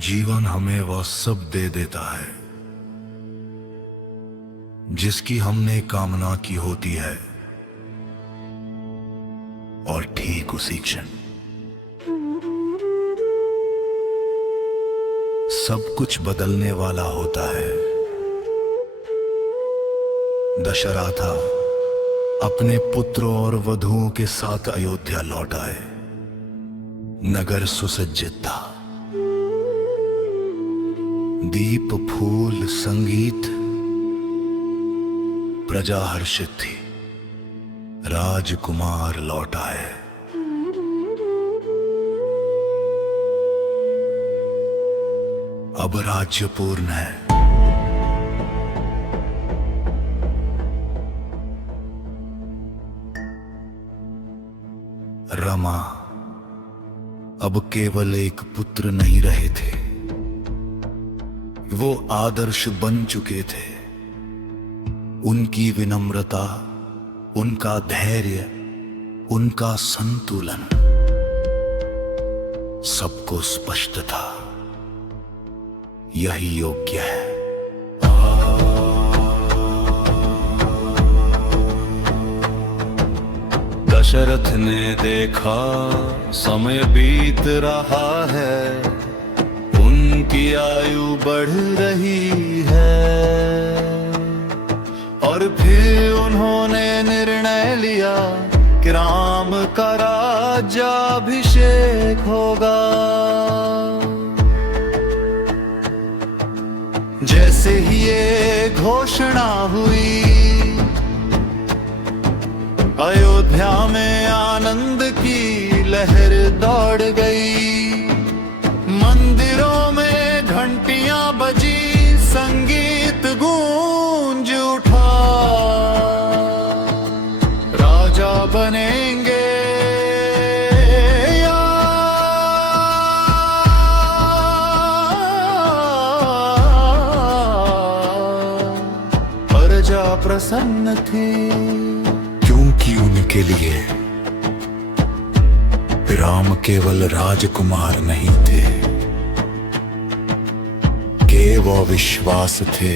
जीवन हमें वह सब दे देता है जिसकी हमने कामना की होती है, और ठीक उसी क्षण सब कुछ बदलने वाला होता है। दशरथा अपने पुत्रों और वधुओं के साथ अयोध्या लौट आए। नगर सुसज्जित था, दीप, फूल, संगीत, प्रजा हर्षित थी। राजकुमार लौट आए। अब राज्य पूर्ण है। रमा अब केवल एक पुत्र नहीं रहे थे, वो आदर्श बन चुके थे। उनकी विनम्रता, उनका धैर्य, उनका संतुलन सबको स्पष्ट था, यही योग्य है। दशरथ ने देखा समय बीत रहा है, उनकी आयु बढ़ रही है, और फिर उन्होंने निर्णय लिया कि राम का राज्याभिषेक होगा। जैसे ही ये घोषणा हुई, अयोध्या में आनंद की लहर दौड़ गई। मंदिरों में घंटियां बजी, संगीत गूंज उठा। राजा बनेंगे प्रजा प्रसन्न थी, क्योंकि उनके लिए राम केवल राजकुमार नहीं थे, के वो विश्वास थे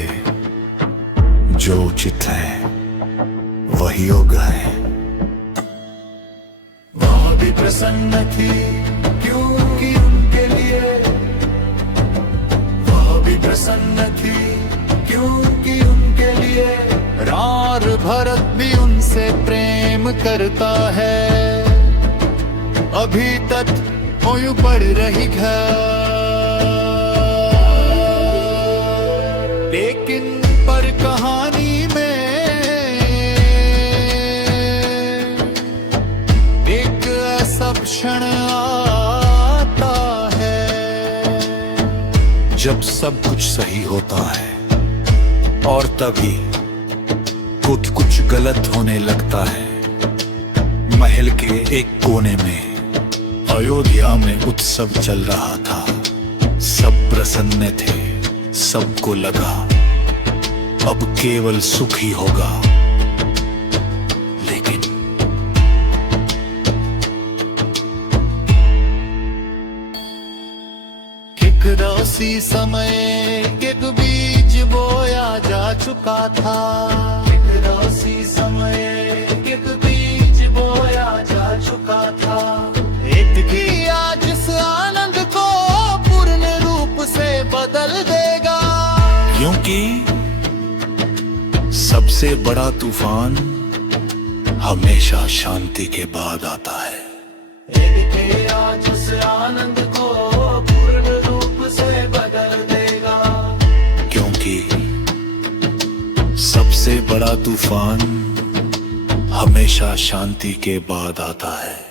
जो उचित है वही योग है। वह भी प्रसन्न थी क्योंकि उनके लिए, वह भी प्रसन्न थी क्योंकि उनके लिए रार भरत भी उनसे प्रेम करता है। अभी तक ओयू पड़ रही घर, लेकिन पर कहानी में एक ऐसा क्षण आता है जब सब कुछ सही होता है, और तभी कुछ गलत होने लगता है। महल के एक कोने में अयोध्या में उत्सव चल रहा था। सब प्रसन्न थे, सबको लगा अब केवल सुख ही होगा। लेकिन किकरोसी समय एक बीज बोया जा चुका था। किकरोसी समय एक बीज बोया जा चुका था। इतनी आज इस आनंद को पूर्ण रूप से बदल देगा, क्योंकि सबसे बड़ा तूफान हमेशा शांति के बाद आता है। इतनी आज इस आनंद को पूर्ण रूप से बदल देगा, क्योंकि सबसे बड़ा तूफान हमेशा शांति के बाद आता है।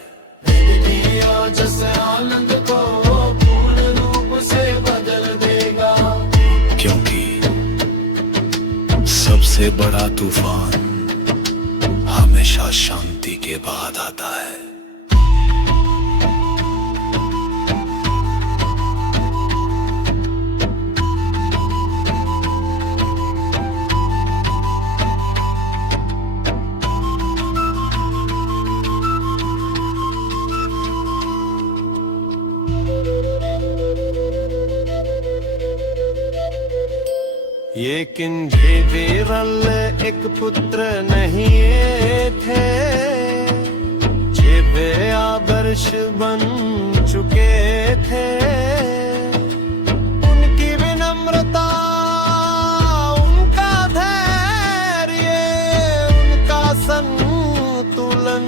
आनंद को पूर्ण रूप से बदल देगा, क्योंकि सबसे बड़ा तूफान हमेशा शांति के बाद आता है। ये किंजे विरल एक पुत्र नहीं ये थे, जे आदर्श बन चुके थे। उनकी विनम्रता, उनका धैर्य, उनका संतुलन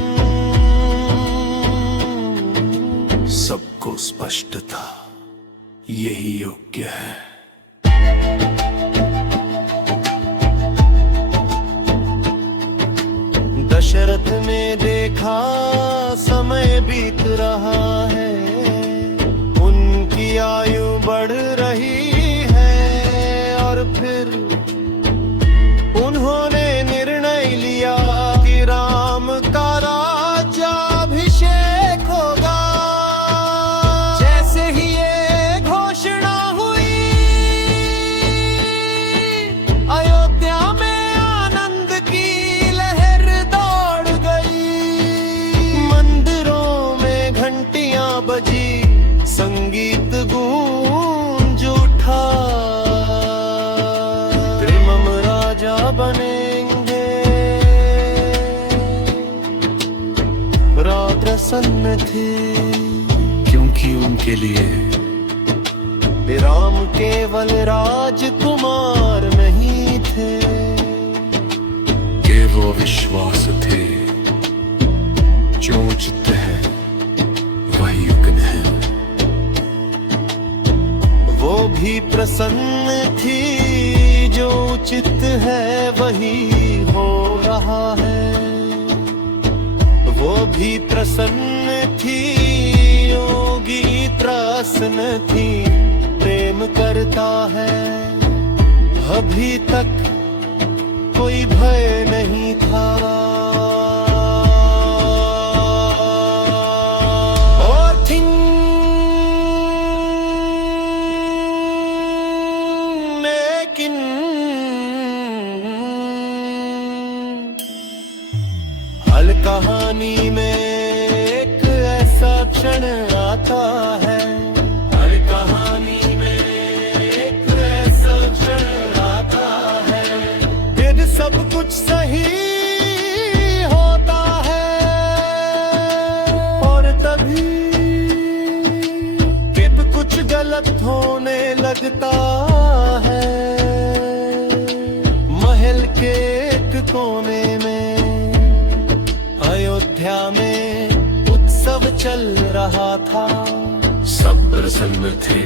सबको स्पष्ट था, यही योग्य है। दशरथ ने देखा समय बीत रहा है, उनकी आयु बढ़ रही है, और फिर उन्होंने निर्णय लिया कि राम का राज्याभिषेक होगा। जैसे ही ये घोषणा हुई, अयोध्या में आनंद की लहर दौड़ गई। मंदिरों में घंटियां बजी, संगीत गूंज उठा। त्रिमम राजा बनेंगे, रात प्रसन्न थी, क्योंकि उनके लिए राम केवल राजकुमार नहीं थे, के वो विश्वास थे, जो उचित है वही युग्न है। वो भी प्रसन्न थी, जो उचित है वही हो रहा है। वो भी प्रसन्न थी, योगी प्रसन्न थी, प्रेम करता है। अभी तक कोई भय नहीं था। लेकिन हल कहानी में एक ऐसा क्षण आता है, हर कहानी में एक ऐसा क्षण आता है, फिर सब कुछ सही होता है, और तभी फिर कुछ गलत होने लगता है। महल के एक कोने में अयोध्या में उत्सव चल रहा था। सब प्रसन्न थे,